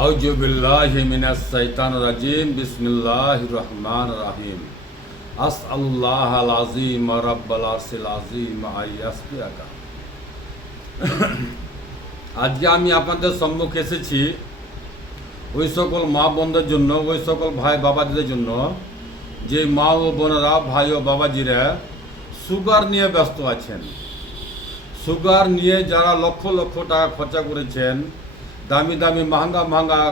আউযু বিল্লাহি মিনাশ শাইতানির রাজিম বিসমিল্লাহির রহমানির রহিম আসআলুল্লাহাল আযীম রাব্বাল আরশিল আযীম আইয়াসফিয়াকা। আজকে আমি আপনাদের সম্মুখে এসেছি ওই সকল মা বোনদের জন্য, ওই সকল ভাই বাবাজিদের জন্য যে মা ও বোনেরা, ভাই ও বাবাজিরা সুগার নিয়ে ব্যস্ত আছেন। সুগার নিয়ে যারা লক্ষ লক্ষ টাকা খরচা করেছেন, দামি দামি মাহাঙ্গা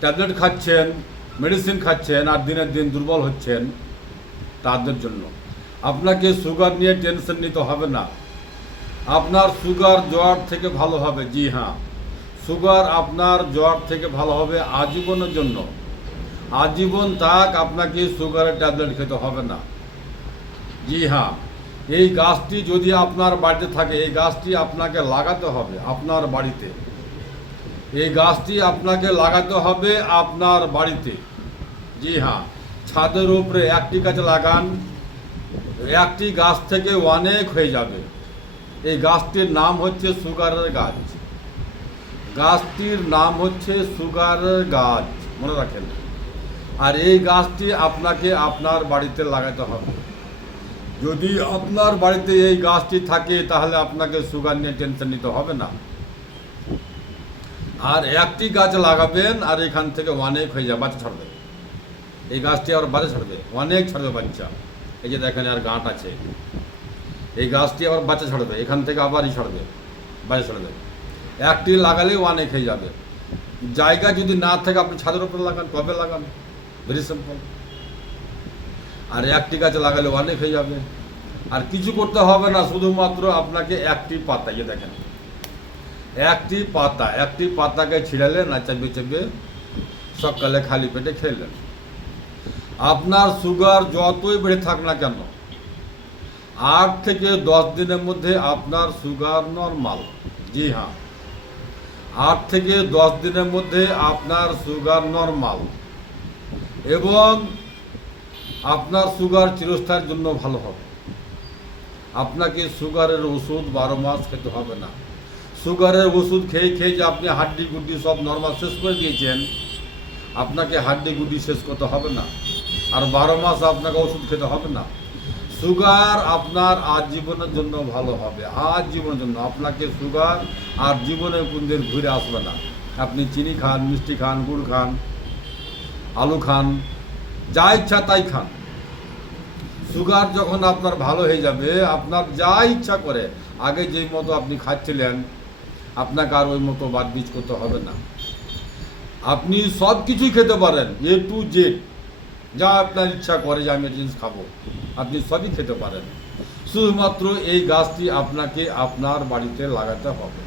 ট্যাবলেট খাচ্ছেন, মেডিসিন খাচ্ছেন, আর দিনের দিন দুর্বল হচ্ছেন, তাদের জন্য আপনাকে সুগার নিয়ে টেনশন নিতে হবে না। আপনার সুগার জ্বর থেকে ভালো হবে। জি হ্যাঁ, সুগার আপনার জ্বর থেকে ভালো হবে আজীবনের জন্য। আজীবন তাক আপনাকে সুগারের ট্যাবলেট খেতে হবে না। জি হ্যাঁ, এই গাছটি যদি আপনার বাড়িতে থাকে, এই গাছটি আপনাকে লাগাতে হবে আপনার বাড়িতে। এই গাছটি আপনাকে লাগাতে হবে আপনার বাড়িতে। জি হ্যাঁ, ছাদের উপরে একটি গাছ লাগান, একটি গাছ থেকে অনেক হয়ে যাবে। এই গাছটির নাম হচ্ছে সুগারের গাছ। গাছটির নাম হচ্ছে সুগারের গাছ, মনে রাখেন। আর এই গাছটি আপনাকে আপনার বাড়িতে লাগাতে হবে। যদি আপনার বাড়িতে এই গাছটি থাকে তাহলে আপনাকে সুগার নিয়ে টেনশন নিতে হবে না। আর একটি গাছ লাগাবেন আর এখান থেকে অনেক হয়ে যাবে, বাচ্চা ছাড়বে। এই গাছটি আবার বাচ্চা ছাড়বে, অনেক ছাড়বে বাচ্চা। এই যে দেখেন আর গাঁট আছে, এই গাছটি আবার বাচ্চা ছাড়বে, এখান থেকে আবারই ছাড়বে, বাচ্চা ছাড়বে। একটি লাগালেও অনেক হয়ে যাবে। জায়গা যদি না থাকে আপনি ছাদের উপরে লাগান, টবে লাগান, ভেরি সিম্পল। আর একটি গাছ লাগালে অনেক হয়ে যাবে। আর কিছু করতে হবে না, শুধুমাত্র আপনাকে একটি পাতা, যে দেখেন একটি পাতাকে ছিঁড়ালেন আর চেপে চেপে সকালে খালি পেটে খেলেন। আপনার সুগার যতই বেড়ে থাক না কেন, 8 থেকে 10 দিনের মধ্যে আপনার সুগার নর্মাল। জি হ্যাঁ, 8 থেকে 10 দিনের মধ্যে আপনার সুগার নর্মাল, এবং আপনার সুগার চিরস্থায়ীর জন্য ভালো হবে। আপনাকে সুগারের ওষুধ 12 মাস খেতে হবে না। সুগারের ওষুধ খেয়ে খেয়ে যে আপনি হাড্ডি গুড্ডি সব নর্মাল শেষ করে দিয়েছেন, আপনাকে হাড্ডি গুড্ডি শেষ করতে হবে না। আর 12 মাস আপনাকে ওষুধ খেতে হবে না। সুগার আপনার আজীবনের জন্য ভালো হবে, আজীবনের জন্য। আপনাকে সুগার আর জীবনে কোনদিন ঘুরে আসবে না। আপনি চিনি খান, মিষ্টি খান, গুড় খান, আলু খান, যা ইচ্ছা তাই খান। সুগার যখন আপনার ভালো হয়ে যাবে, আপনার যা ইচ্ছা করে আগে যেই মতো আপনি খাচ্ছিলেন, আপনাকে আর ওই মতো বাদ বীজ করতে হবে না। আপনি সব কিছুই খেতে পারেন, A to Z, যা আপনার ইচ্ছা করে যে আমি জিনিস খাবো, আপনি সবই খেতে পারেন। শুধুমাত্র এই গাছটি আপনাকে আপনার বাড়িতে লাগাতে হবে।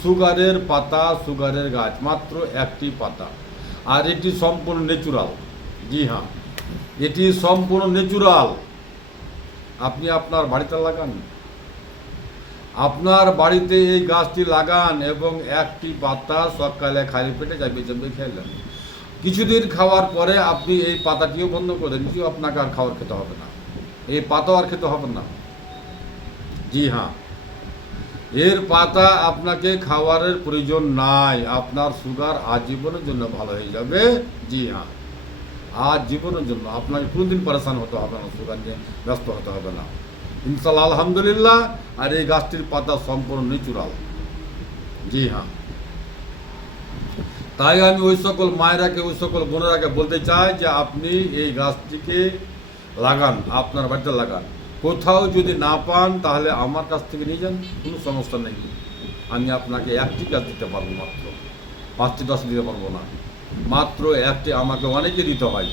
সুগারের পাতা, সুগারের গাছ, মাত্র একটি পাতা। আর এটি সম্পূর্ণ ন্যাচুরাল। জি হ্যাঁ, এটি সম্পূর্ণ ন্যাচুরাল। আপনি আপনার বাড়িতে লাগান, আপনার বাড়িতে এই গাছটি লাগান, এবং একটি পাতা সকালে খালি পেটে যাবে যাবে খেলেন। কিছুদিন খাওয়ার পরে আপনি এই পাতাটিও বন্ধ করে দেন, কিছু আপনাকে আর খাবার খেতে হবে না, এই পাতাও আর খেতে হবে না। জি হ্যাঁ, এর পাতা আপনাকে খাওয়ারের প্রয়োজন নাই। আপনার সুগার আজীবনের জন্য ভালো হয়ে যাবে। জি হ্যাঁ, আজীবনের জন্য আপনাকে কোনোদিন পরেশান হতে হবে না, সুগার নিয়ে ব্যস্ত হতে হবে না, ইনশাআল্লাহ, আলহামদুলিল্লাহ। আর এই গাছটির পাতা সম্পূর্ণ ন্যাচুরাল। জি হ্যাঁ, তাই আমি ওই সকল মায়েরাকে, ওই সকল বোনেরাকে বলতে চাই যে আপনি এই গাছটিকে লাগান, আপনার বাড়িতে লাগান। কোথাও যদি না পান তাহলে আমার কাছ থেকে নিয়ে যান, কোনো সমস্যা নেই। আমি আপনাকে একটি গাছ দিতে পারবো, মাত্র 5টি 10 দিতে পারবো না, মাত্র একটি। আমাকে অনেকে দিতে হয়,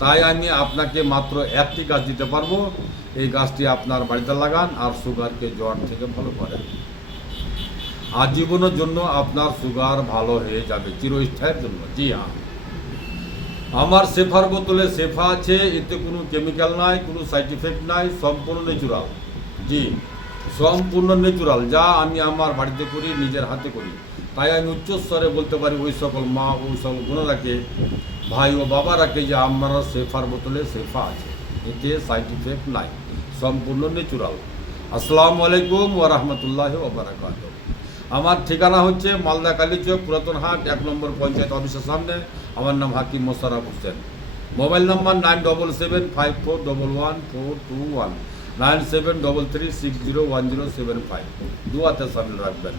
তাই আমি আপনাকে মাত্র একটি গাছ দিতে পারবো। এই গাছটি আপনার বাড়িতে লাগান আর সুগারকে জ্বর থেকে ভালো করেন। আজীবনের জন্য আপনার সুগার ভালো হয়ে যাবে, চিরস্থায়ীর জন্য। জি হ্যাঁ, আমার শেফার বোতলে শেফা আছে, এতে কোনো কেমিক্যাল নাই, কোনো সাইড ইফেক্ট নাই, সম্পূর্ণ ন্যাচুরাল। জি, সম্পূর্ণ ন্যাচুরাল, যা আমি আমার বাড়িতে করি, নিজের হাতে করি। তাই আমি উচ্চস্বরে বলতে পারি ওই সকল মা, ওই সকল বোনেরাকে, ভাই ও বাবারাকে, যে আমার শেফার বোতলে শেফা আছে, এতে সাইড ইফেক্ট নাই, সম্পূর্ণ ন্যাচুরাল। আসসালামু আলাইকুম ওয়া রাহমাতুল্লাহি ওয়া বারাকাতুহু। আমার ঠিকানা হচ্ছে মালদা কালীচক পুরাতন হাট 1 নম্বর পঞ্চায়েত অফিসের সামনে। আমার নাম হাকিম মোশাররফ হোসেন। Mobile number 9775411421, 9733601075। দুয়াতে সামিল রাখবেন।